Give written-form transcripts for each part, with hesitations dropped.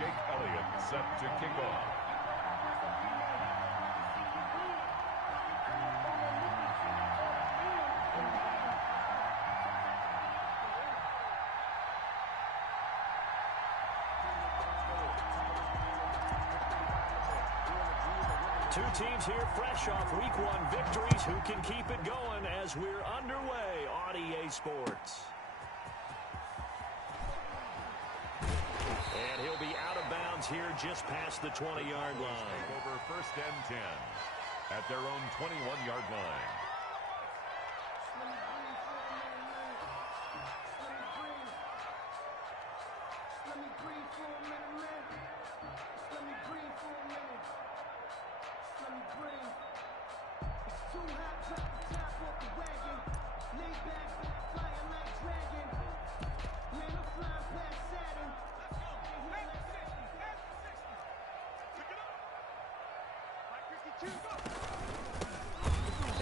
Jake Elliott set to kick off. Two teams here fresh off Week 1 victories. Who can keep it going as we're underway on EA Sports? And he'll be out of bounds here just past the 20-yard line. Over 1st and 10 at their own 21-yard line.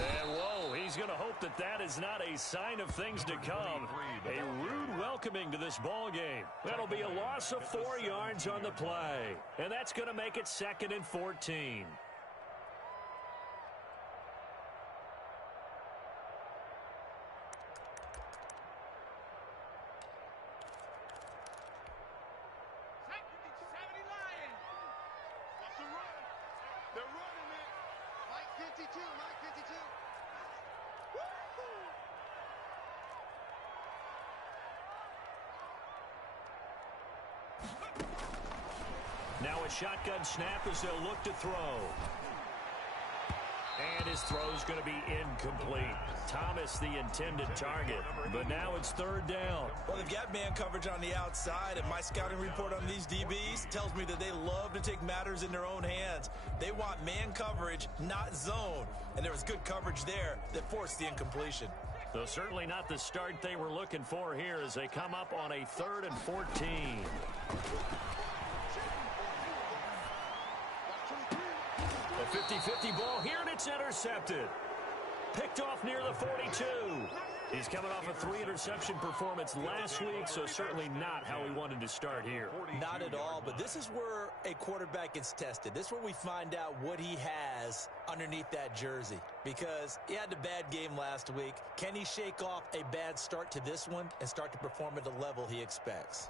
And whoa, he's going to hope that that is not a sign of things to come. A rude welcoming to this ball game. That'll be a loss of 4 yards on the play. And that's going to make it 2nd and 14. Now a shotgun snap as they'll look to throw. And his throw's going to be incomplete. Thomas the intended target, but now it's 3rd down. Well, they've got man coverage on the outside, and my scouting report on these DBs tells me that they love to take matters in their own hands. They want man coverage, not zone, and there was good coverage there that forced the incompletion. Though certainly not the start they were looking for here as they come up on a 3rd and 14. A 50-50 ball here, and it's intercepted. Picked off near the 42. He's coming off a 3-interception performance last week, so certainly not how he wanted to start here. Not at all, but this is where a quarterback gets tested. This is where we find out what he has underneath that jersey. Because he had a bad game last week. Can he shake off a bad start to this one and start to perform at the level he expects?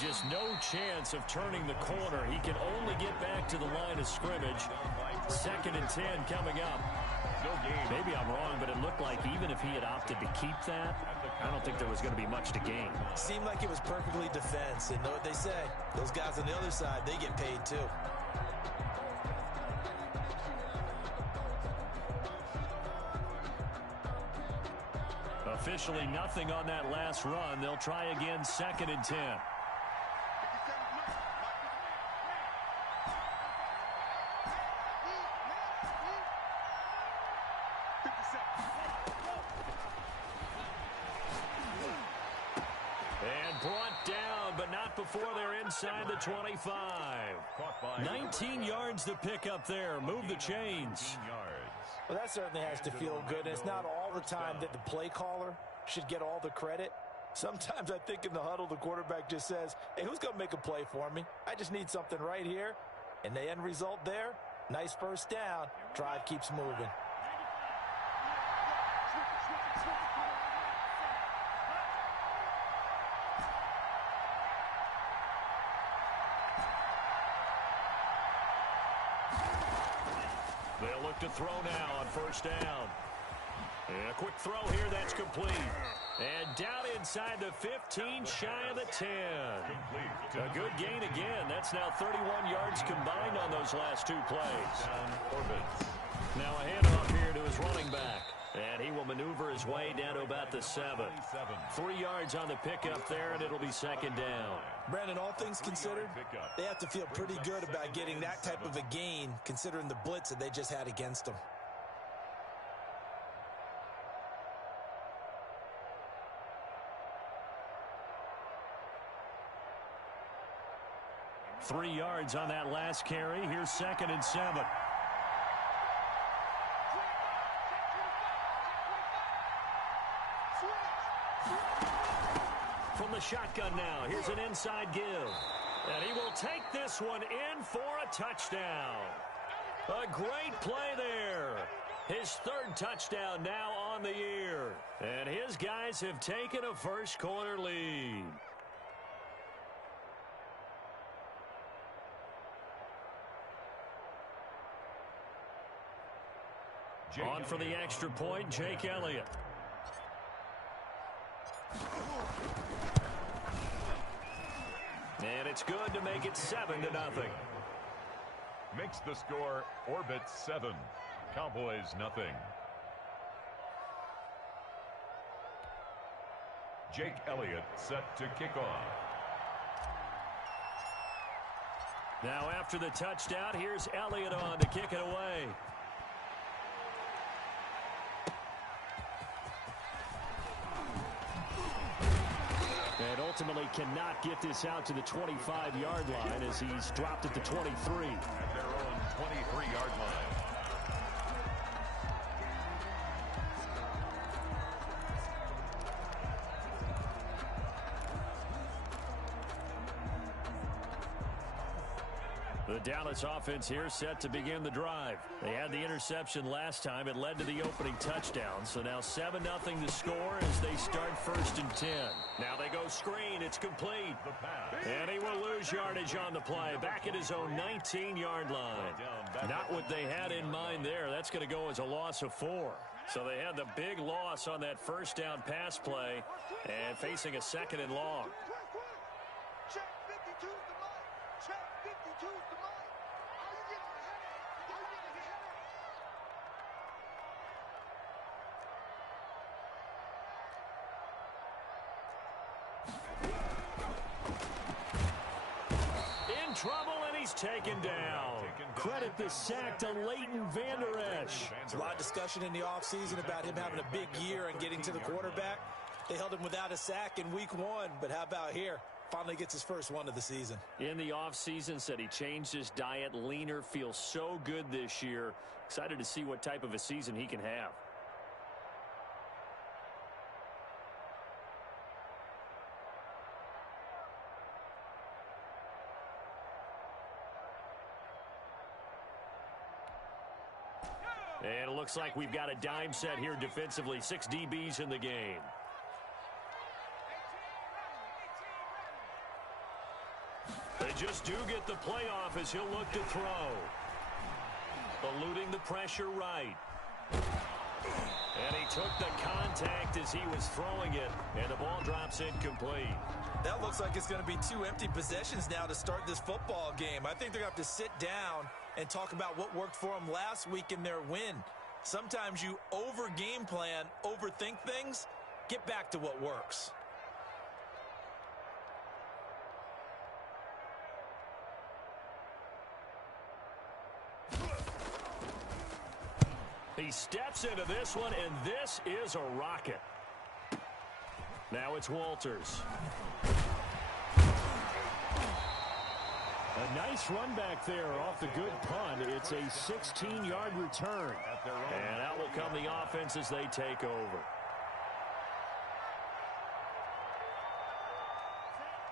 Just no chance of turning the corner. He can only get back to the line of scrimmage. 2nd and 10 coming up. Maybe I'm wrong, but it looked like even if he had opted to keep that, I don't think there was going to be much to gain. Seemed like it was perfectly defense, and know what they say. Those guys on the other side, they get paid too. Officially nothing on that last run. They'll try again 2nd and 10. Brought down, but not before they're inside the 25. 19 yards to pick up there. Move the chains. Well, that certainly has to feel good. It's not all the time that the play caller should get all the credit. Sometimes I think in the huddle, the quarterback just says, hey, who's going to make a play for me? I just need something right here. And the end result there, nice 1st down. Drive keeps moving. They'll look to throw now on 1st down. And a quick throw here, that's complete. And down inside the 15, shy of the 10. A good gain again. That's now 31 yards combined on those last 2 plays. Now a handoff here to his running back. And he will maneuver his way down to about the 7. 3 yards on the pickup there, and it'll be 2nd down. Brandon, all things considered, they have to feel pretty good about getting that type of a gain, considering the blitz that they just had against them. 3 yards on that last carry. Here's 2nd and 7. From the shotgun now, here's an inside give. And he will take this one in for a touchdown. A great play there. His 3rd touchdown now on the year. And his guys have taken a first-quarter lead. On for the extra point, Jake Elliott. And it's good to make it 7-0. Makes the score Orbit 7. Cowboys nothing. Jake Elliott set to kick off. Now after the touchdown, here's Elliott on to kick it away. And ultimately cannot get this out to the 25-yard line as he's dropped at the 23. At their own 23-yard line. The Dallas offense here set to begin the drive. They had the interception last time. It led to the opening touchdown. So now 7-0 to score as they start 1st and 10. Now they go screen. It's complete. And he will lose yardage on the play. Back at his own 19-yard line. Not what they had in mind there. That's going to go as a loss of 4. So they had the big loss on that 1st down pass play and facing a 2nd and long. Check 52's the mic. Check 52's the mic. How you getting a headache? How you getting a headache? In trouble, and he's taken down. Credit the sack to Leighton Vander Esch. There's a lot of discussion in the offseason about him having a big year and getting to the quarterback. They held him without a sack in week 1, but how about here? Finally gets his first one of the season. In the offseason, said he changed his diet, leaner, feels so good this year. Excited to see what type of a season he can have. And it looks like we've got a dime set here defensively. 6 DBs in the game. They just do get the playoff as he'll look to throw. Eluding the pressure right. And he took the contact as he was throwing it, and the ball drops incomplete. That looks like it's going to be 2 empty possessions now to start this football game. I think they're going to have to sit down and talk about what worked for them last week in their win. Sometimes you over-game plan, overthink things, get back to what works. He steps into this one, and this is a rocket. Now it's Walters. A nice run back there off the good punt. It's a 16-yard return. And out will come the offense as they take over.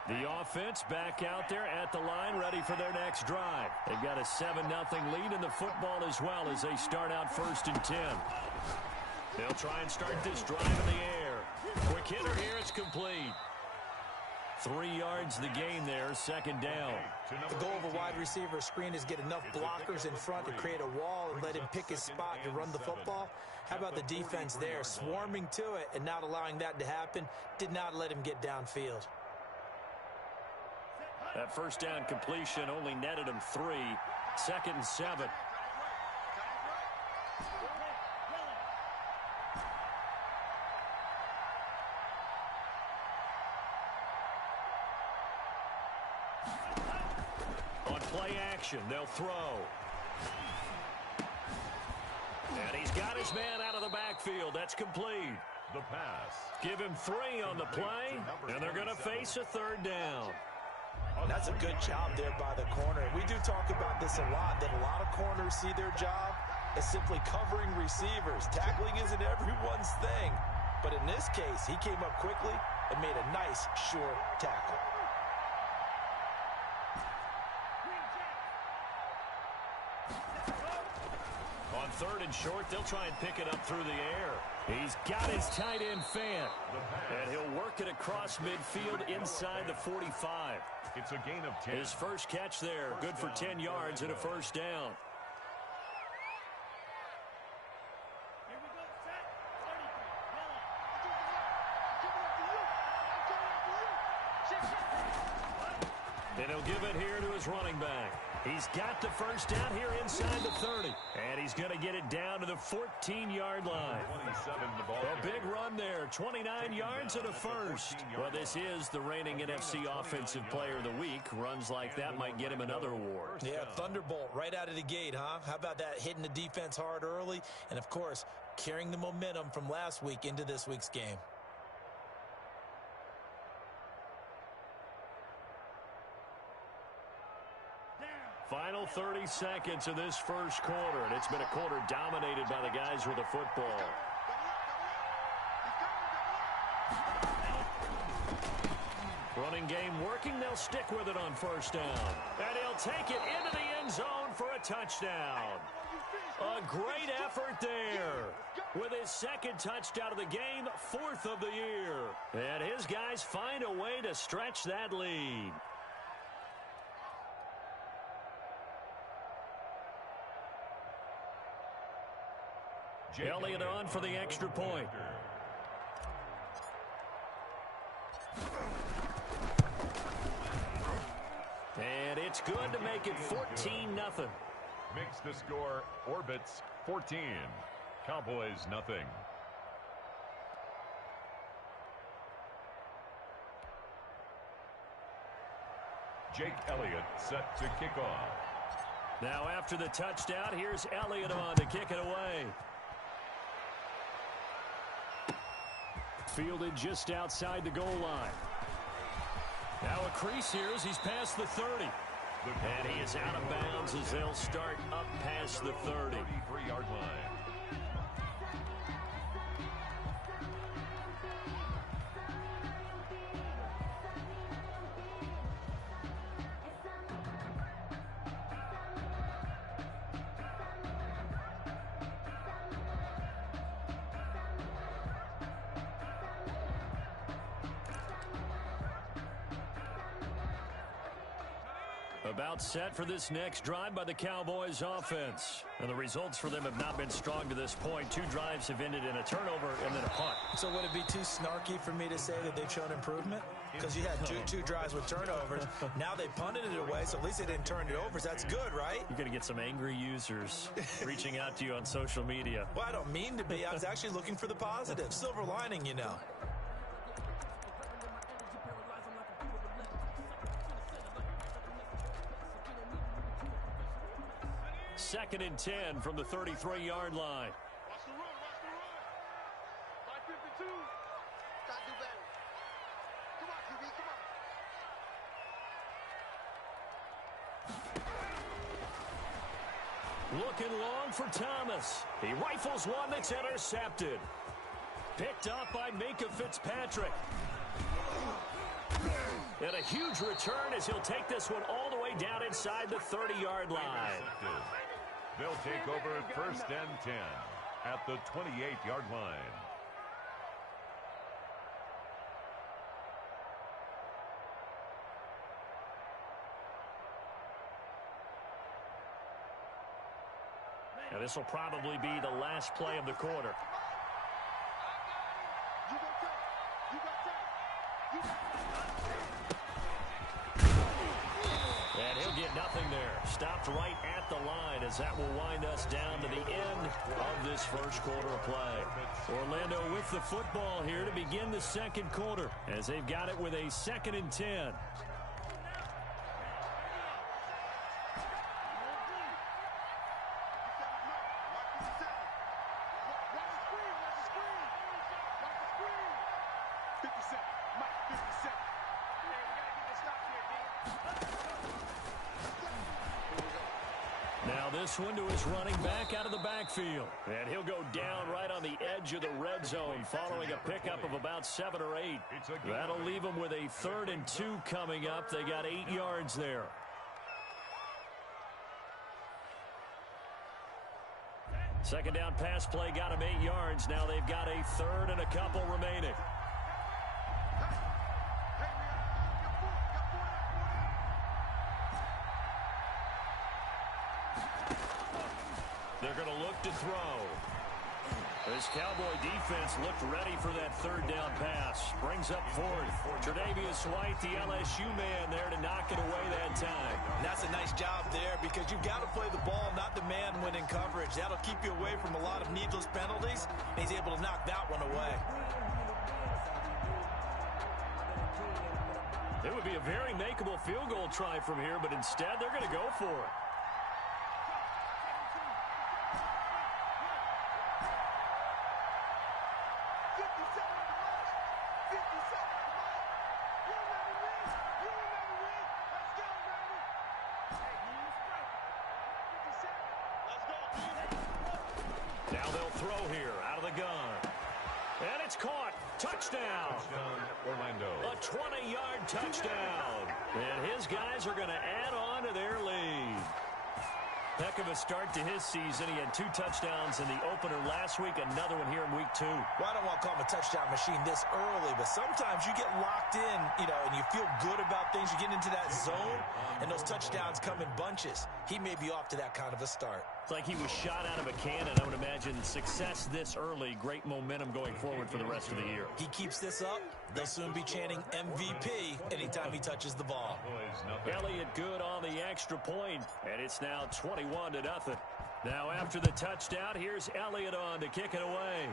The offense back out there at the line, ready for their next drive. They've got a 7-0 lead in the football as well as they start out 1st and 10. They'll try and start this drive in the air. Quick hitter here, it's complete. 3 yards the gain there, 2nd down. The goal of a wide receiver screen is get enough blockers in front to create a wall and let him pick his spot to run the football. How about the defense there, swarming to it and not allowing that to happen? Did not let him get downfield. That 1st down completion only netted him 3. 2nd and 7. On play action, they'll throw. And he's got his man out of the backfield. That's complete. The pass. Give him 3 on the play, and they're going to face a 3rd down. That's a good job there by the corner. We do talk about this a lot, that a lot of corners see their job as simply covering receivers. Tackling isn't everyone's thing. But in this case, he came up quickly and made a nice, sure tackle. On 3rd and short, they'll try and pick it up through the air. He's got his tight end fan. And he'll work it across midfield inside the 45. It's a gain of 10. His first catch there, good for 10 yards and a first down. And he'll give it here to his running back. He's got the first down here inside the 30. And he's going to get it down to the 14-yard line. 27 the ball. A big run there, 29 yards and a first. Well, this is the reigning NFC Offensive Player of the Week. Runs like that might get him another award. Yeah, thunderbolt right out of the gate, huh? How about that, hitting the defense hard early? And, of course, carrying the momentum from last week into this week's game. Final 30 seconds of this first quarter, and it's been a quarter dominated by the guys with the football. Running game working. They'll stick with it on first down. And he'll take it into the end zone for a touchdown. A great effort there. With his second touchdown of the game, 4th of the year. And his guys find a way to stretch that lead. Elliott on for the extra point. And it's good to make it 14-0. Makes the score Orbits 14. Cowboys nothing. Jake Elliott set to kick off. Now after the touchdown, here's Elliott on to kick it away. Fielded just outside the goal line. Now a crease here as he's past the 30. And he is out of bounds as they'll start up past the 30. 33-yard line. About set for this next drive by the Cowboys offense. And the results for them have not been strong to this point. 2 drives have ended in a turnover and then a punt. So would it be too snarky for me to say that they've shown improvement? Because you had two drives with turnovers. Now they punted it away, so at least they didn't turn it over. So that's good, right? You're going to get some angry users reaching out to you on social media. Well, I don't mean to be. I was actually looking for the positive. Silver lining, you know. Second and 10 from the 33-yard line. Watch the run, watch the run. 552. Gotta do better. Come on, QB, come on. Looking long for Thomas. He rifles one that's intercepted. Picked up by Minkah Fitzpatrick. And a huge return as he'll take this one all the way down inside the 30-yard line. They'll take over 1st and 10 at the 28-yard line. Now this will probably be the last play of the quarter. You got that. You got that. You got that. And he'll get nothing there. Stopped right at the line as that will wind us down to the end of this first quarter of play. Orlando with the football here to begin the second quarter as they've got it with a 2nd and 10. Mike, 57. Yeah, we gotta get this stop here, D. this one to his running back out of the backfield. And he'll go down right on the edge of the red zone following a pickup of about 7 or 8. That'll leave him with a 3rd and 2 coming up. They got 8 yards there. Second down pass play got him 8 yards. Now they've got a 3rd and a couple remaining. They're going to look to throw. This Cowboy defense looked ready for that 3rd down pass. Brings up 4th. Tre'Davious White, the LSU man, there to knock it away that time. And that's a nice job there because you've got to play the ball, not the man when in coverage. That'll keep you away from a lot of needless penalties, and he's able to knock that one away. It would be a very makeable field goal try from here, but instead they're going to go for it. Now they'll throw here out of the gun. And it's caught. Touchdown. Orlando. A 20-yard touchdown. And his guys are going to add on to their lead. Heck of a start to his season. He had 2 touchdowns in the opener last week, another one here in week 2. Well, I don't want to call him a touchdown machine this early, but sometimes you get locked in, and you feel good about things. You get into that zone, and those touchdowns come in bunches. He may be off to that kind of a start. It's like he was shot out of a cannon. I would imagine success this early, great momentum going forward for the rest of the year. He keeps this up, they'll soon be chanting MVP anytime he touches the ball. Elliott good on the extra point, and it's now 21-0. Now after the touchdown, here's Elliott on to kick it away.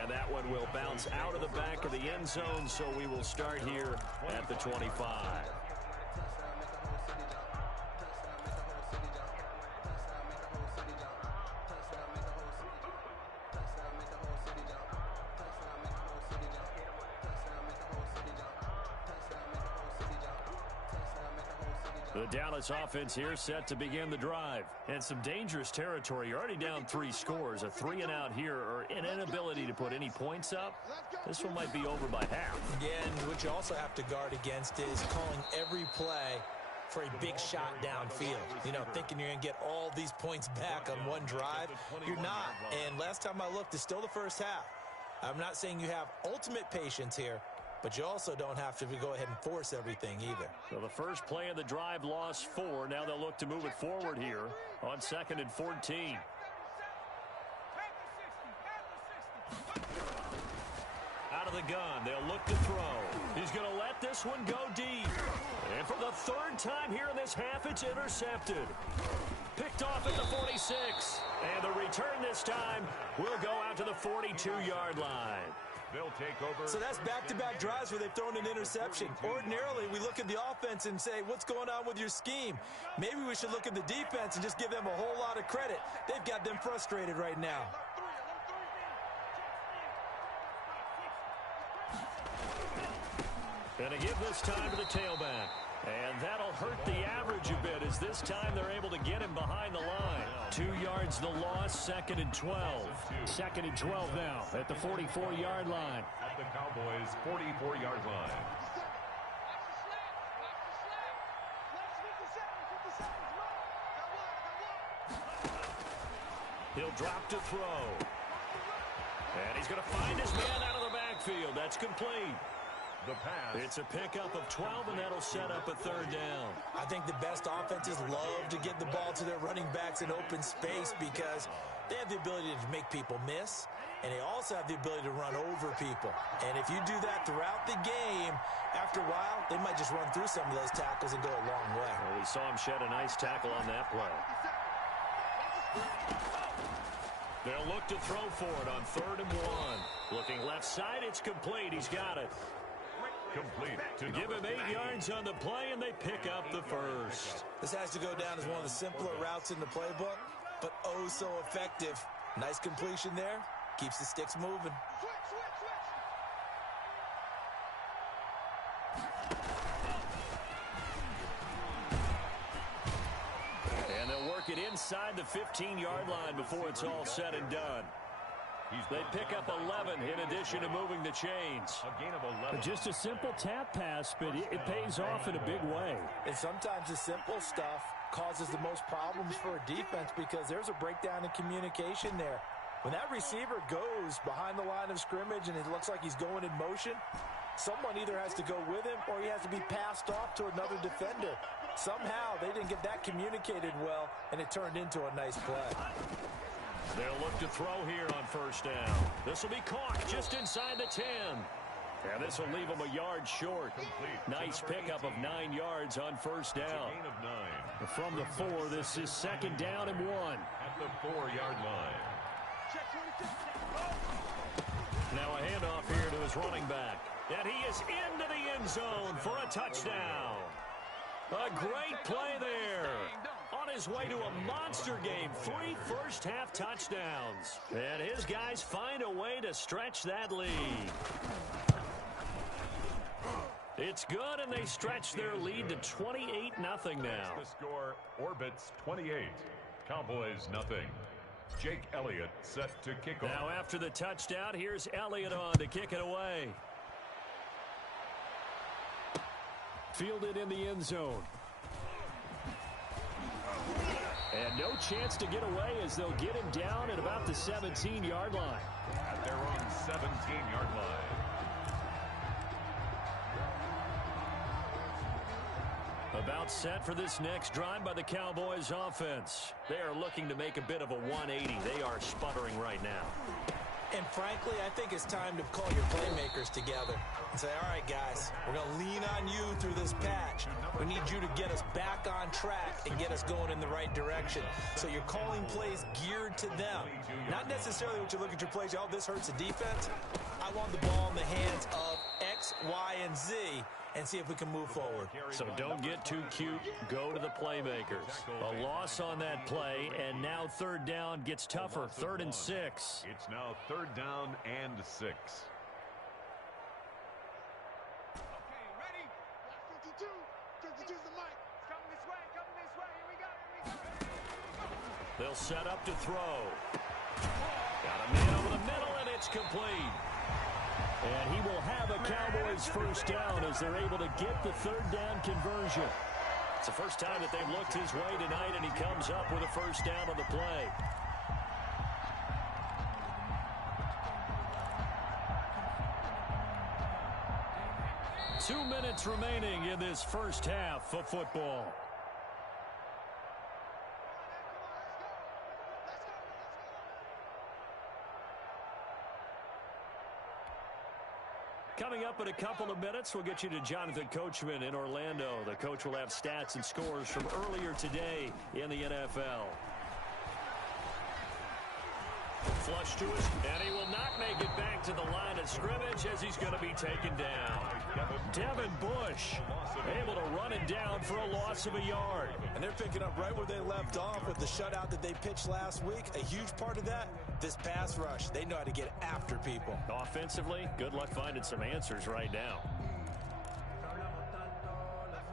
And that one will bounce out of the back of the end zone, so we will start here at the 25. The Dallas offense here set to begin the drive. And some dangerous territory. You're already down 3 scores. A 3 and out here, or an inability to put any points up. This one might be over by half. Yeah, and what you also have to guard against is calling every play for a big shot downfield. Thinking you're going to get all these points back on one drive. You're not. And last time I looked, it's still the first half. I'm not saying you have ultimate patience here, but you also don't have to go ahead and force everything either. So the first play of the drive lost 4. Now they'll look to move it forward here on 2nd and 14. Out of the gun, they'll look to throw. He's going to let this one go deep. And for the 3rd time here in this half, it's intercepted. Picked off at the 46. And the return this time will go out to the 42-yard line. They'll take over. So that's back-to-back drives where they've thrown an interception. Ordinarily, we look at the offense and say, what's going on with your scheme? Maybe we should look at the defense and just give them a whole lot of credit. They've got them frustrated right now. And to give this time to the tailback. And that'll hurt the average a bit as this time they're able to get him behind the line. 2 yards the loss, 2nd and 12. 2nd and 12 now at the 44-yard line. At the Cowboys' 44-yard line. He'll drop to throw. And he's going to find his man out of the backfield. That's complete. The pass. It's a pickup of 12, and that'll set up a 3rd down. I think the best offenses love to get the ball to their running backs in open space because they have the ability to make people miss, and they also have the ability to run over people. And if you do that throughout the game, after a while, they might just run through some of those tackles and go a long way. Well, we saw him shed a nice tackle on that play. They'll look to throw for it on 3rd and 1. Looking left side, it's complete. He's got it. Complete. To give him 8 yards on the play, and they pick up the first. This has to go down as one of the simpler routes in the playbook, but oh so effective. Nice completion there. Keeps the sticks moving. inside the 15-yard line before it's all said and done. They pick up 11 in addition to moving the chains. A gain of 11. Just a simple tap pass, but it pays off in a big way. And sometimes the simple stuff causes the most problems for a defense because there's a breakdown in communication there. When that receiver goes behind the line of scrimmage and it looks like he's going in motion, someone either has to go with him or he has to be passed off to another defender. Somehow they didn't get that communicated well, and it turned into a nice play. They'll look to throw here on first down. This will be caught just inside the 10. And this will leave them a yard short. Nice pickup of 9 yards on first down. Gain of 9. From the 4, this is second down and 1. At the 4-yard line. Now a handoff here to his running back. And he is into the end zone for a touchdown. A great play there. On his way to a monster game, 3 first-half touchdowns. And his guys find a way to stretch that lead. It's good, and they stretch their lead to 28-0 now. The score, Orbits 28, Cowboys nothing. Jake Elliott set to kick off. Now after the touchdown, here's Elliott on to kick it away. Fielded in the end zone. And no chance to get away as they'll get him down at about the 17-yard line. At their own 17-yard line. About set for this next drive by the Cowboys offense. They are looking to make a bit of a 180. They are sputtering right now. And frankly, I think it's time to call your playmakers together and say, all right, guys, we're going to lean on you through this patch. We need you to get us back on track and get us going in the right direction. So you're calling plays geared to them. Not necessarily what you look at your plays, oh, this hurts the defense. I want the ball in the hands of X, Y, and Z and see if we can move forward. So don't get too cute. Go to the playmakers. A loss on that play, and now third down gets tougher. 3rd and 6. It's now 3rd down and 6. Okay, ready? 52. 52's the mic. It's coming this way, Here we go. They'll set up to throw. Got a man over the middle, and it's complete. And he will have a Cowboys first down as they're able to get the 3rd down conversion. It's the first time that they've looked his way tonight, and he comes up with a first down on the play. Two minutes remaining in this first half of football. Coming up in a couple of minutes, we'll get you to Jonathan Coachman in Orlando. The coach will have stats and scores from earlier today in the NFL. Flush to us, and he will not make it back to the line of scrimmage as he's going to be taken down. Devin Bush able to run it down for a loss of a yard. And they're picking up right where they left off with the shutout that they pitched last week. A huge part of that, this pass rush. They know how to get after people. Offensively, good luck finding some answers right now.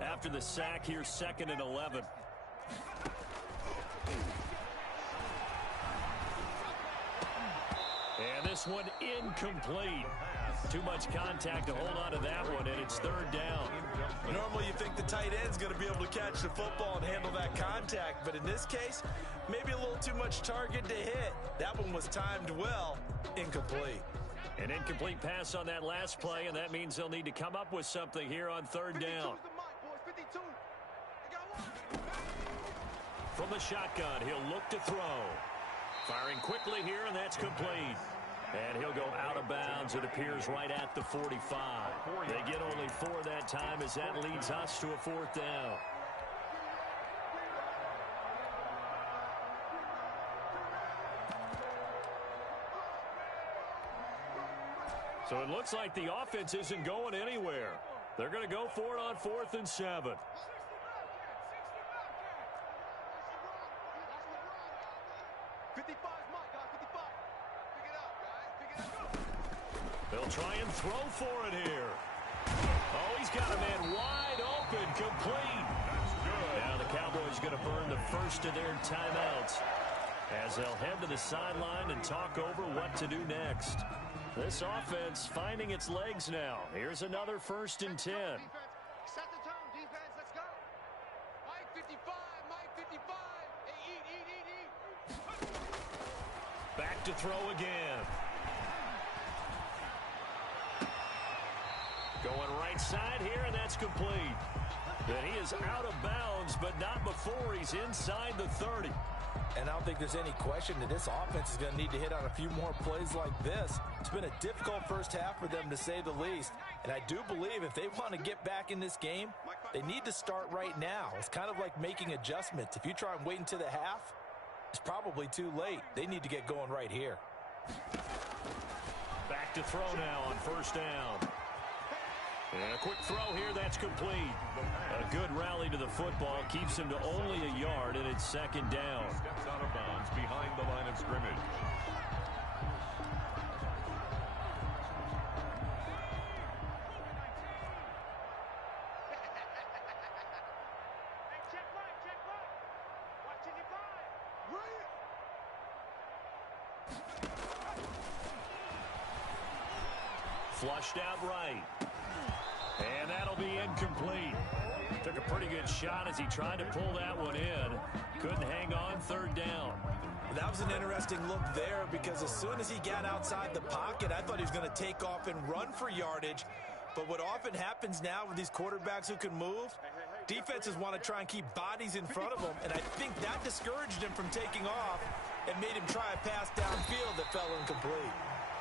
After the sack, here's 2nd and 11. And this one incomplete. Too much contact to hold on to that one, and it's 3rd down. Normally you think the tight end's going to be able to catch the football and handle that contact, but in this case, maybe a little too much target to hit. That one was timed well. Incomplete. An incomplete pass on that last play, and that means they'll need to come up with something here on 3rd down. From the shotgun, he'll look to throw. Firing quickly here, and that's complete. And he'll go out of bounds, it appears, right at the 45. They get only 4 that time as that leads us to a 4th down. So it looks like the offense isn't going anywhere. They're going to go for it on 4th and 7. They'll try and throw for it here. Oh, he's got a man wide open, complete. That's good. Now Now the Cowboys going to burn the first of their timeouts as they'll head to the sideline and talk over what to do next. This offense finding its legs now. Here's another 1st and 10. Set the tone, defense. Let's go. Mike 55, Mike 55. Hey, eat. Back to throw again. Going right side here, and that's complete. And he is out of bounds, but not before he's inside the 30. And I don't think there's any question that this offense is going to need to hit on a few more plays like this. It's been a difficult first half for them, to say the least. And I do believe if they want to get back in this game, they need to start right now. It's kind of like making adjustments. If you try and wait until the half, it's probably too late. They need to get going right here. Back to throw now on 1st down. And a quick throw here, that's complete. A good rally to the football keeps him to only a yard, and it's 2nd down. Steps out of bounds behind the line of scrimmage. Check right. Watching your five. Flushed out right. And that'll be incomplete. Took a pretty good shot as he tried to pull that one in. Couldn't hang on 3rd down. That was an interesting look there because as soon as he got outside the pocket, I thought he was going to take off and run for yardage. But what often happens now with these quarterbacks who can move, defenses want to try and keep bodies in front of them, and I think that discouraged him from taking off and made him try a pass downfield that fell incomplete.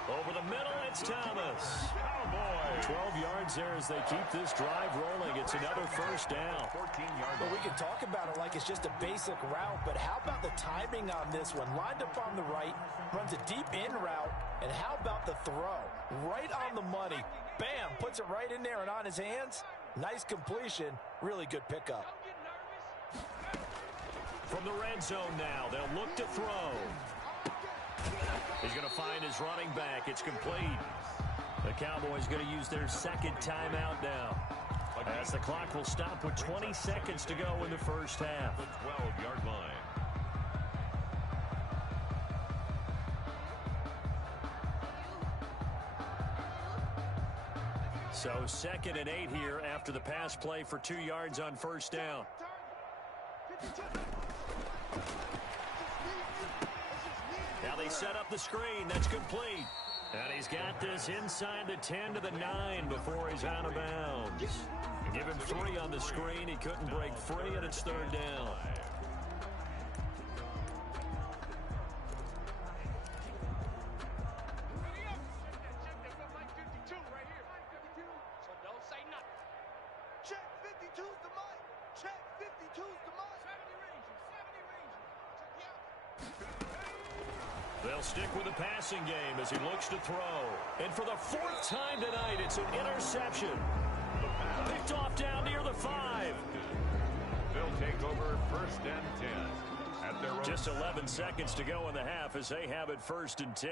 Over the middle, it's Thomas. Oh, boy. 12 yards there as they keep this drive rolling. It's another 1st down. 14-yard Well, we can talk about it like it's just a basic route, but how about the timing on this one? Lined up on the right, runs a deep in route, and how about the throw? Right on the money. Bam, puts it right in there and on his hands. Nice completion. Really good pickup. From the red zone now, they'll look to throw. He's going to find his running back. It's complete. The Cowboys going to use their 2nd timeout now, as the clock will stop with 20 seconds to go in the first half. The 12-yard line. So 2nd and 8 here after the pass play for 2 yards on 1st down. Now they set up the screen. That's complete. And he's got this inside the 10 to the 9 before he's out of bounds. Give him 3 on the screen. He couldn't break free, and it's 3rd down. Check 52's the mic. Check 52's the mic. 70 range. They'll stick with the passing game as he looks to throw. And for the 4th time tonight, it's an interception. Picked off down near the 5. They'll take over 1st and 10. At their own. Just 11 seconds to go in the half as they have it 1st and 10.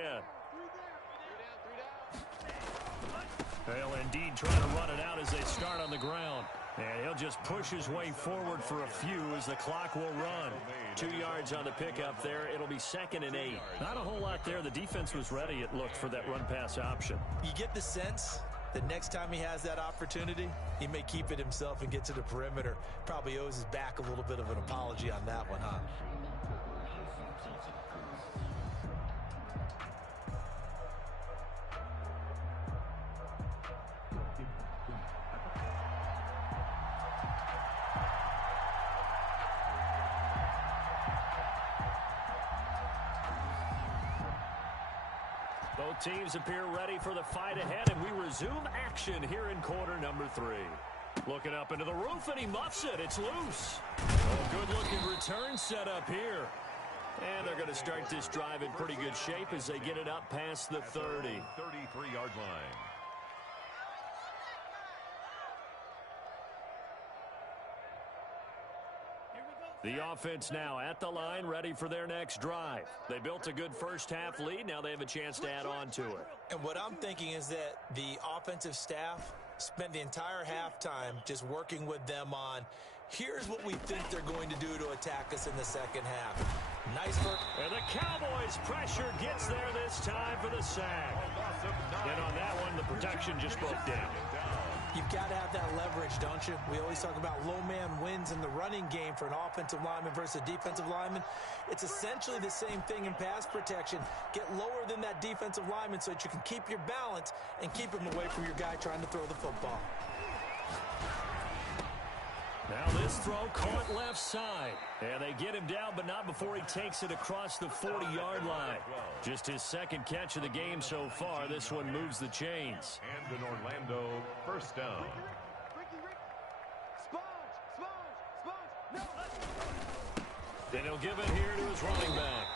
They'll indeed try to run it out as they start on the ground. And he'll just push his way forward for a few as the clock will run. 2 yards on the pickup there. It'll be 2nd and 8. Not a whole lot there. The defense was ready, it looked, for that run-pass option. You get the sense that next time he has that opportunity, he may keep it himself and get to the perimeter. Probably owes his back a little bit of an apology on that one, huh? Both teams appear ready for the fight ahead, and we resume action here in quarter number 3. Looking up into the roof, and he muffs it. It's loose. A good-looking return set up here. And they're going to start this drive in pretty good shape as they get it up past the 30. 33-yard line. The offense now at the line, ready for their next drive. They built a good first half lead. Now they have a chance to add on to it. And what I'm thinking is that the offensive staff spent the entire halftime just working with them on Here's what we think they're going to do to attack us in the second half. Nice work. And the Cowboys' pressure gets there this time for the sack. And on that one, the protection just broke down. You've got to have that leverage, don't you? We always talk about low man wins in the running game for an offensive lineman versus a defensive lineman. It's essentially the same thing in pass protection. Get lower than that defensive lineman so that you can keep your balance and keep him away from your guy trying to throw the football. Now this throw caught left side. And they get him down, but not before he takes it across the 40-yard line. Just his second catch of the game so far. This one moves the chains. And an Orlando first down. Then he'll give it here to his running back.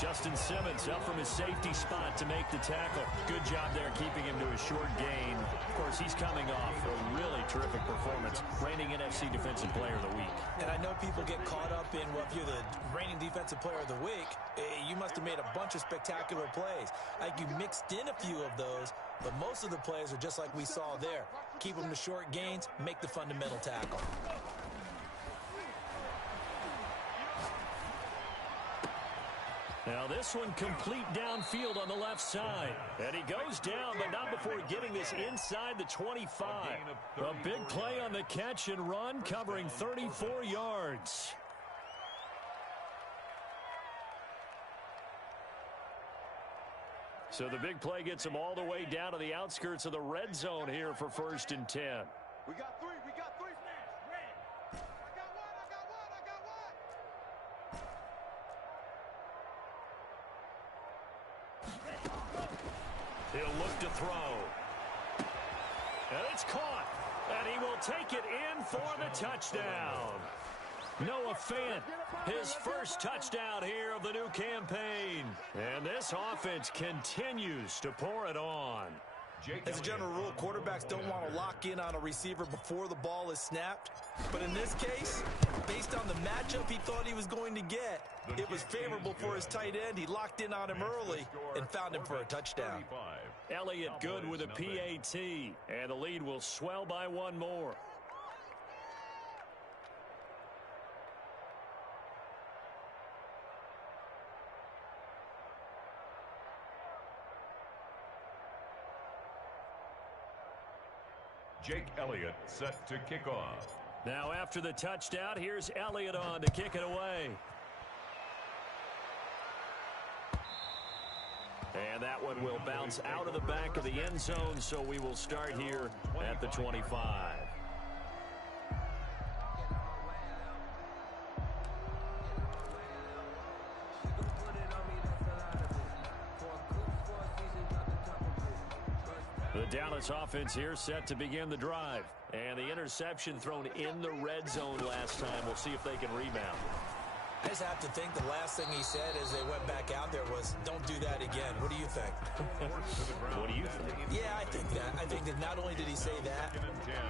Justin Simmons up from his safety spot to make the tackle. Good job there keeping him to a short gain. Of course, he's coming off a really terrific performance. Reigning NFC Defensive Player of the Week. And I know people get caught up in, well, if you're the reigning Defensive Player of the Week, you must have made a bunch of spectacular plays. Like you mixed in a few of those, but most of the plays are just like we saw there. Keep them to short gains, make the fundamental tackle. Now this one complete downfield on the left side. And he goes down, but not before getting this inside the 25. A big play on the catch and run, covering 34 yards. So the big play gets him all the way down to the outskirts of the red zone here for 1st and 10. We got three. I got one. He'll look to throw. And it's caught. And he will take it in for the touchdown. Noah Fant, his first touchdown here of the new campaign. And this offense continues to pour it on. As a general rule, quarterbacks don't want to lock in on a receiver before the ball is snapped. But in this case, based on the matchup he thought he was going to get, it was favorable for his tight end. He locked in on him early and found him for a touchdown. Elliott good with a PAT, and the lead will swell by one more. Jake Elliott set to kick off. Now after the touchdown, here's Elliott on to kick it away. And that one will bounce out of the back of the end zone, so we will start here at the 25. The Dallas offense here set to begin the drive. And the interception thrown in the red zone last time. We'll see if they can rebound. I just have to think the last thing he said as they went back out there was, don't do that again. What do you think? What do you think? Yeah, I think that. I think that not only did he say that,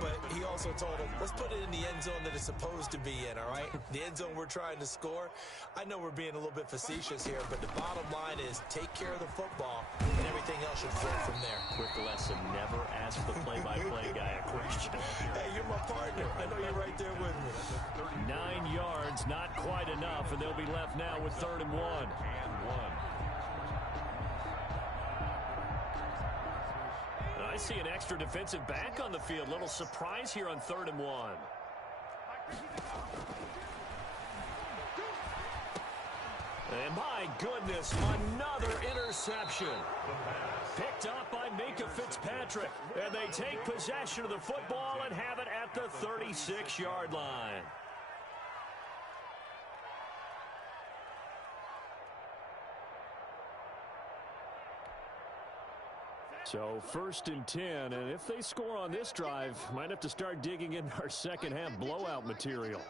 but he also told him, let's put it in the end zone that it's supposed to be in, all right? The end zone we're trying to score. I know we're being a little bit facetious here, but the bottom line is take care of the football, and everything else should flow from there. Quick lesson, never ask the play-by-play guy a question. Hey, you're my partner. I know you're right there with me. 9 yards, not quite enough. And they'll be left now with 3rd and 1. I see an extra defensive back on the field. Little surprise here on 3rd and 1. And my goodness, another interception. Picked up by Minkah Fitzpatrick. And they take possession of the football and have it at the 36-yard line. So 1st and 10, and if they score on this drive, might have to start digging in our second half blowout material.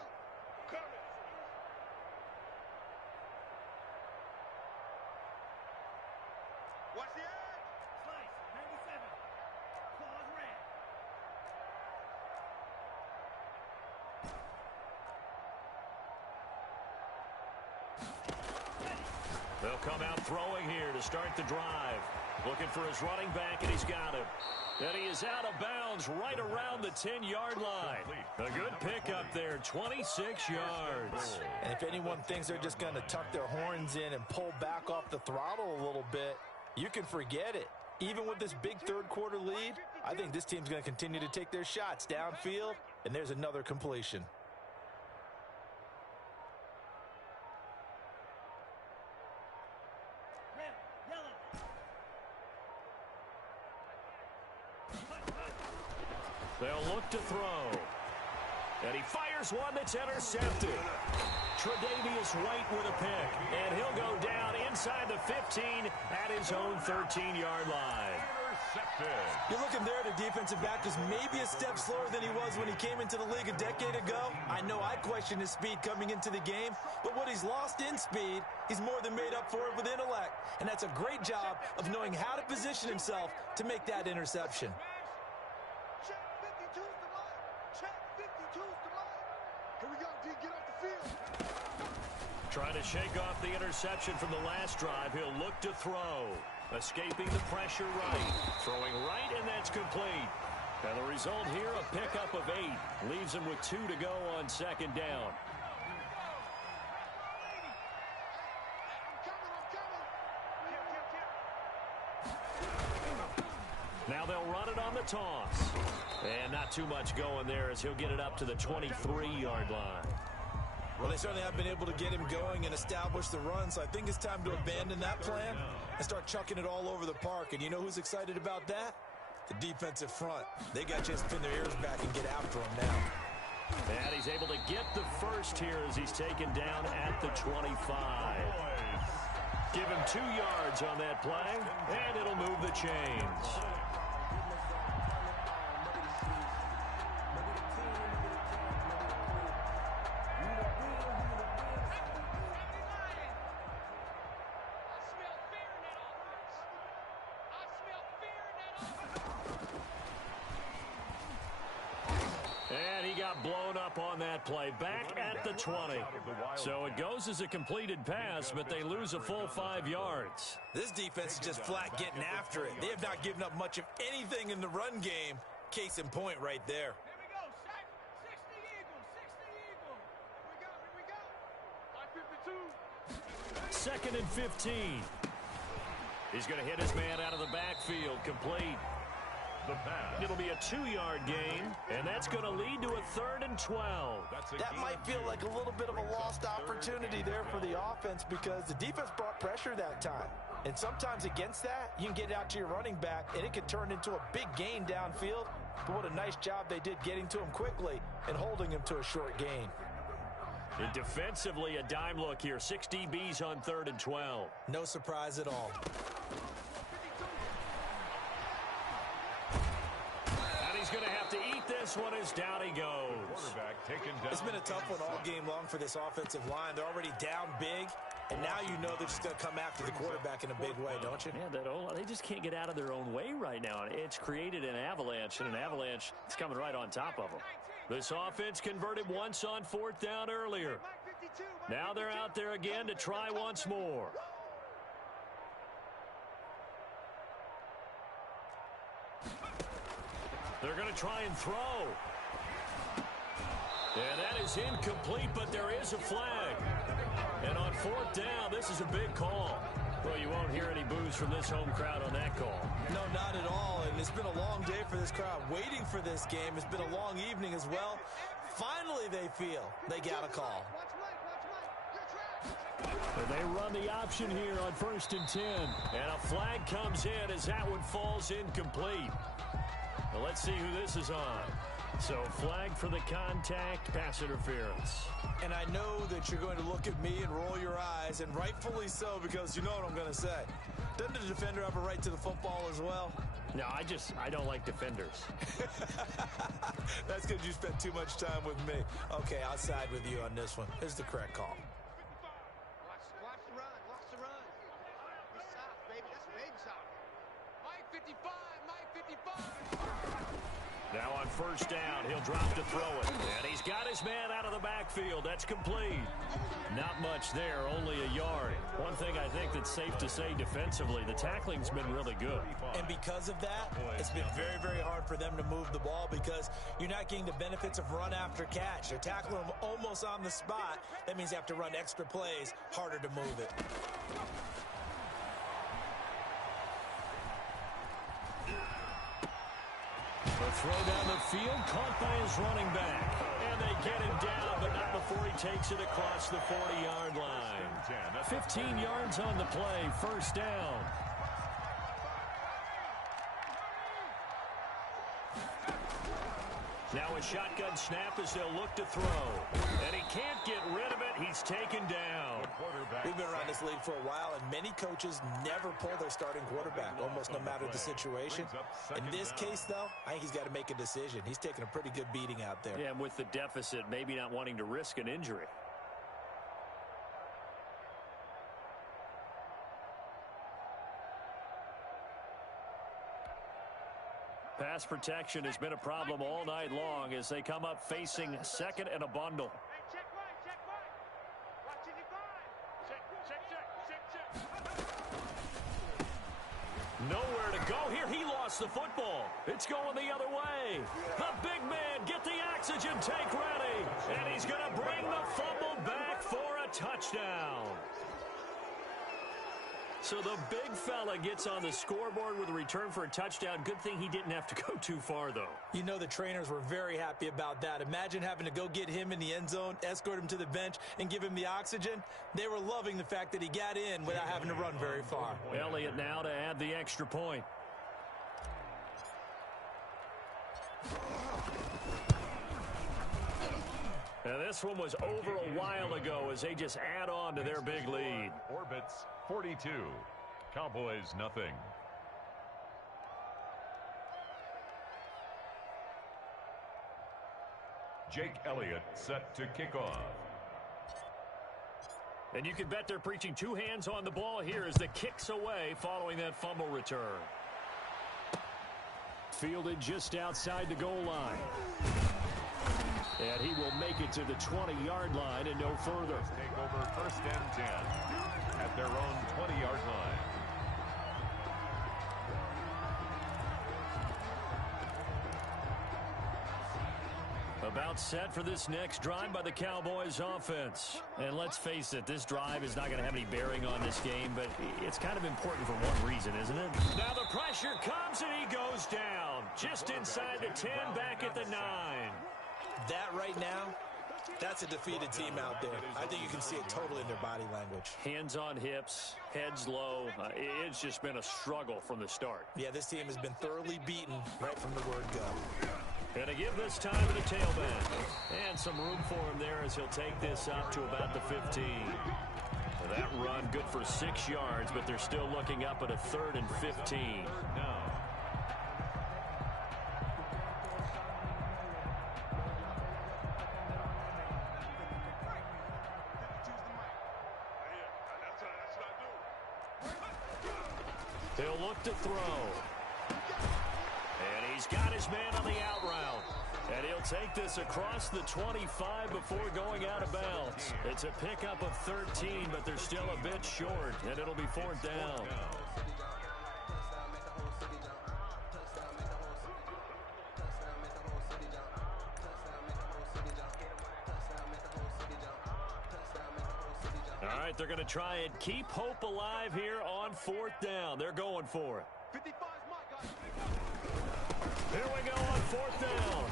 Watch the edge. Slice, 97. Claws red. They'll come out throwing here to start the drive. Looking for his running back, and he's got him. And he is out of bounds right around the 10-yard line. A good pickup there, 26 yards. And if anyone thinks they're just going to tuck their horns in and pull back off the throttle a little bit, you can forget it. Even with this big third-quarter lead, I think this team's going to continue to take their shots downfield, and there's another completion. They'll look to throw. And he fires one that's intercepted. Tre'Davious White with a pick. And he'll go down inside the 15 at his own 13-yard line. You're looking there at a defensive back who's maybe a step slower than he was when he came into the league a decade ago. I know I questioned his speed coming into the game, but what he's lost in speed, he's more than made up for it with intellect. And that's a great job of knowing how to position himself to make that interception. Check 52's the mic. Check 52's the mic. Here we go, D. Get off the field. Trying to shake off the interception from the last drive. He'll look to throw. Escaping the pressure right. Throwing right, and that's complete. And the result here, a pickup of 8. Leaves him with 2 to go on second down. Now they'll run it on the toss. And not too much going there as he'll get it up to the 23-yard line. Well, they certainly have been able to get him going and establish the run, so I think it's time to abandon that plan and start chucking it all over the park. And you know who's excited about that? The defensive front. They got to just pin their ears back and get after him now. And he's able to get the first here as he's taken down at the 25. Give him 2 yards on that play, and it'll move the chains. Blown up on that play, back at the 20. So it goes as a completed pass, but they lose a full 5 yards. This defense is just flat getting after it. They have not given up much of anything in the run game. Case in point right there. Here we go, Shaq. 60 Eagles, 60 Eagles. Here we go. 552. Second and 15. He's going to hit his man out of the backfield, complete. It'll be a 2-yard gain, and that's going to lead to a 3rd and 12. That might feel like a little bit of a lost opportunity there for the offense because the defense brought pressure that time. And sometimes against that, you can get out to your running back, and it can turn into a big gain downfield. But what a nice job they did getting to him quickly and holding him to a short gain. And defensively, a dime look here. 6 DBs on 3rd and 12. No surprise at all. He's going to have to eat this one as down he goes. It's been a tough one all game long for this offensive line. They're already down big, and now you know they're just going to come after the quarterback in a big way, don't you? Yeah, they just can't get out of their own way right now. It's created an avalanche, and an avalanche is coming right on top of them. This offense converted once on 4th down earlier. Now they're out there again to try once more. They're going to try and throw. And that is incomplete, but there is a flag. And on 4th down, this is a big call. Well, you won't hear any boos from this home crowd on that call. No, not at all. And it's been a long day for this crowd waiting for this game. It's been a long evening as well. Finally, they feel they got a call. And they run the option here on 1st and 10. And a flag comes in as that one falls incomplete. Well, let's see who this is on. So, flag for the contact, pass interference. And I know that you're going to look at me and roll your eyes, and rightfully so, because you know what I'm going to say. Doesn't the defender have a right to the football as well? No, I don't like defenders. That's because you spent too much time with me. Okay, I'll side with you on this one. Here's the correct call. Watch the run. Watch the run. It's soft, baby. That's big soft. Mike 55. Mike 55. Now on first down, he'll drop to throw it. And he's got his man out of the backfield. That's complete. Not much there, only a yard. One thing I think that's safe to say defensively, the tackling's been really good. And because of that, it's been very, very hard for them to move the ball because you're not getting the benefits of run after catch. They're tackling them almost on the spot. That means you have to run extra plays, harder to move it. The throw down the field, caught by his running back. And they get him down, but not before he takes it across the 40-yard line. 15 yards on the play, first down. Now a shotgun snap as they'll look to throw. And he can't get rid of it. He's taken down. We've been around this league for a while, and many coaches never pull their starting quarterback, almost no matter the situation. In this case, though, I think he's got to make a decision. He's taking a pretty good beating out there. Yeah, and with the deficit, maybe not wanting to risk an injury. Pass protection has been a problem all night long as they come up facing second and a bundle. Nowhere to go here. He lost the football. It's going the other way. The big man, get the oxygen tank ready. And he's going to bring the fumble back for a touchdown. So the big fella gets on the scoreboard with a return for a touchdown. Good thing he didn't have to go too far, though. You know the trainers were very happy about that. Imagine having to go get him in the end zone, escort him to the bench, and give him the oxygen. They were loving the fact that he got in without having to run very far. Elliott now to add the extra point. And this one was over a while ago as they just add on to their big lead. Orbits 42. Cowboys nothing. Jake Elliott set to kick off. And you can bet they're preaching two hands on the ball here as the kick's away following that fumble return. Fielded just outside the goal line. And he will make it to the 20-yard line and no further. Take over first and 10 at their own 20-yard line. About set for this next drive by the Cowboys offense. And let's face it, this drive is not going to have any bearing on this game, but it's kind of important for one reason, isn't it? Now the pressure comes and he goes down. Just inside the 10, back at the 9. That right now, that's a defeated team out there. I think you can see it totally in their body language. Hands on hips, heads low. It's just been a struggle from the start. Yeah, this team has been thoroughly beaten right from the word go. And to give this time to the tailback. And some room for him there as he'll take this up to about the 15. That run good for 6 yards, but they're still looking up at a 3rd and 15. Now. They'll look to throw. And he's got his man on the out route. And he'll take this across the 25 before going out of bounds. It's a pickup of 13, but they're still a bit short, and it'll be 4th down. All right, they're going to try and keep hope alive here on 4th down. They're going for it. Here we go on 4th down.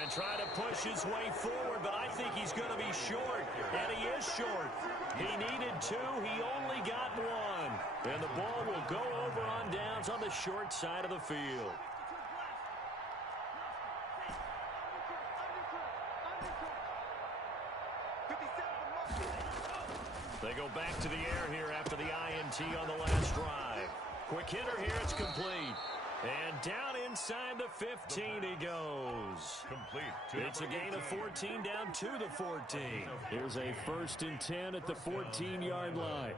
And try to push his way forward, but I think he's going to be short. And he is short. He needed 2. He only got 1. And the ball will go over on downs on the short side of the field. They go back to the air here after the INT on the last drive. Quick hitter here, it's complete. And down inside the 15 he goes. Complete. It's a gain of 14 down to the 14. Here's a 1st and 10 at the 14-yard line.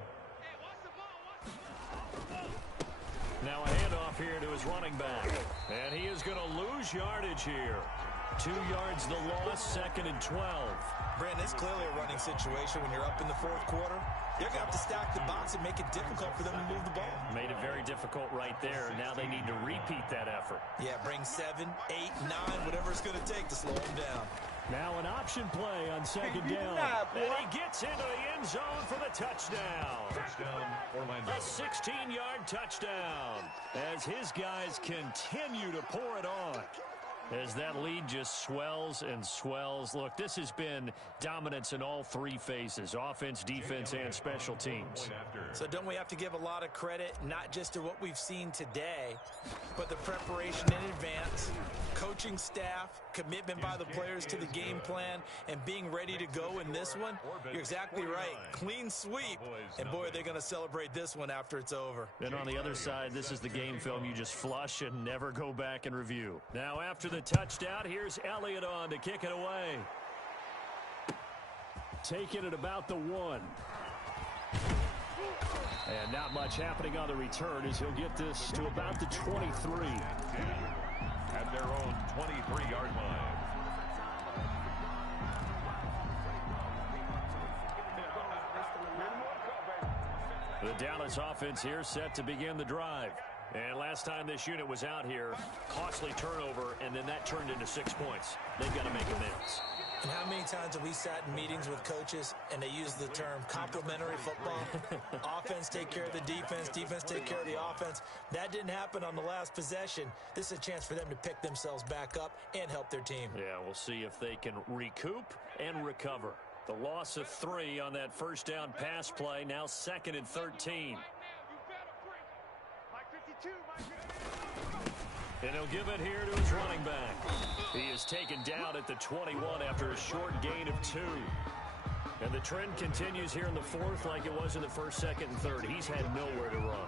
Now a handoff here to his running back. And he is going to lose yardage here. 2 yards the loss, 2nd and 12. Brandon, it's clearly a running situation when you're up in the 4th quarter. They're going to have to stack the box and make it difficult for them to move the ball. Made it very difficult right there. Now they need to repeat that effort. Yeah, bring 7, 8, 9, whatever it's going to take to slow them down. Now an option play on 2nd down. And he gets into the end zone for the touchdown. Touchdown, Orlando. A 16-yard touchdown as his guys continue to pour it on. As that lead just swells and swells. Look, this has been dominance in all 3 phases, offense, defense, and special teams. So don't we have to give a lot of credit, not just to what we've seen today, but the preparation in advance, coaching staff, commitment by the players to the game plan, and being ready to go in this one? You're exactly right. Clean sweep. And, boy, they're going to celebrate this one after it's over. And on the other side, this is the game film you just flush and never go back and review. Now after the touchdown, here's Elliott on to kick it away. Take it at about the 1. And not much happening on the return as he'll get this to about the 23. At their own 23-yard line. The Dallas offense here set to begin the drive. And last time this unit was out here, costly turnover, and then that turned into 6 points. They've got to make amends. And how many times have we sat in meetings with coaches and they use the term complementary football? Offense take care of the defense, defense take care of the offense. That didn't happen on the last possession. This is a chance for them to pick themselves back up and help their team. Yeah, we'll see if they can recoup and recover. The loss of 3 on that first down pass play, now 2nd and 13. And he'll give it here to his running back. He is taken down at the 21 after a short gain of 2. And the trend continues here in the 4th like it was in the 1st, 2nd, and 3rd. He's had nowhere to run.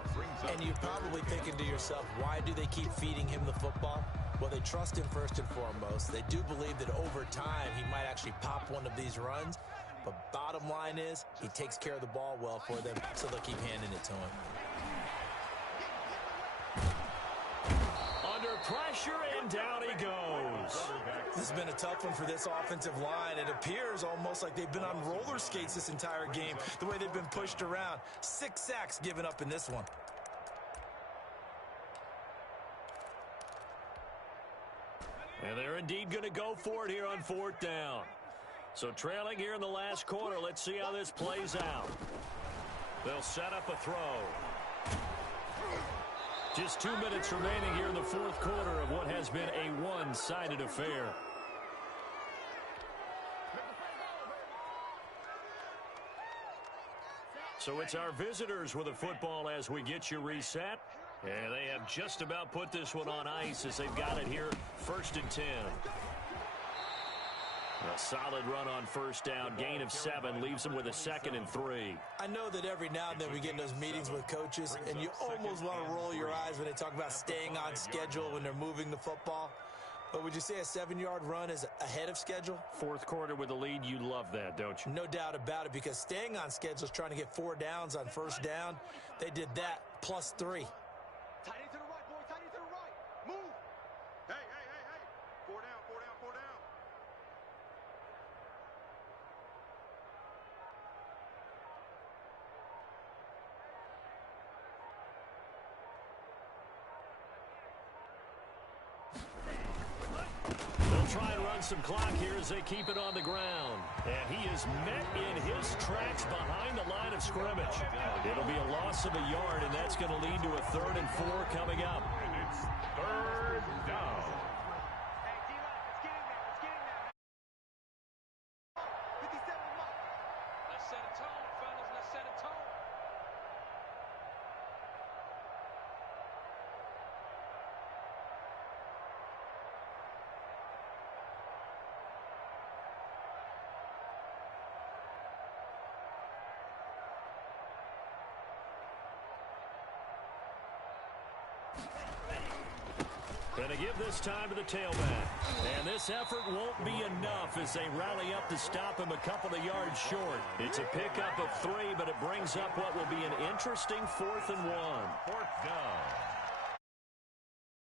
And you're probably thinking to yourself, why do they keep feeding him the football? Well, they trust him first and foremost. They do believe that over time he might actually pop one of these runs. But bottom line is he takes care of the ball well for them, so they'll keep handing it to him. Pressure, and down he goes. This has been a tough one for this offensive line. It appears almost like they've been on roller skates this entire game, the way they've been pushed around. 6 sacks given up in this one. And they're indeed going to go for it here on 4th down. So trailing here in the last quarter, let's see how this plays out. They'll set up a throw. Just 2 minutes remaining here in the 4th quarter of what has been a one-sided affair. So it's our visitors with the football as we get you reset. And they have just about put this one on ice as they've got it here 1st and 10. A solid run on 1st down, gain of 7, leaves them with a 2nd and 3. I know that every now and then we get in those meetings with coaches, and you almost want to roll your eyes when they talk about staying on schedule when they're moving the football. But would you say a 7-yard run is ahead of schedule? 4th quarter with a lead, you love that, don't you? No doubt about it, because staying on schedule is trying to get 4 downs on 1st down. They did that plus 3. Tight end to the right, boy. Tight end to the right. Move. Hey. 4 down, 4 down, 4 down. They'll try and run some clock here as they keep it on the ground. And he is met in his tracks behind the line of scrimmage. It'll be a loss of a yard, and that's going to lead to a 3rd and 4 coming up. And it's 3rd down. Hey, D-line, let's get in there. Let's get in there. 57 Mike. Let's set a tone, fellas. Let's set a tone. Going to give this time to the tailback. And this effort won't be enough as they rally up to stop him a couple of yards short. It's a pickup of 3, but it brings up what will be an interesting 4th and 1. 4th down.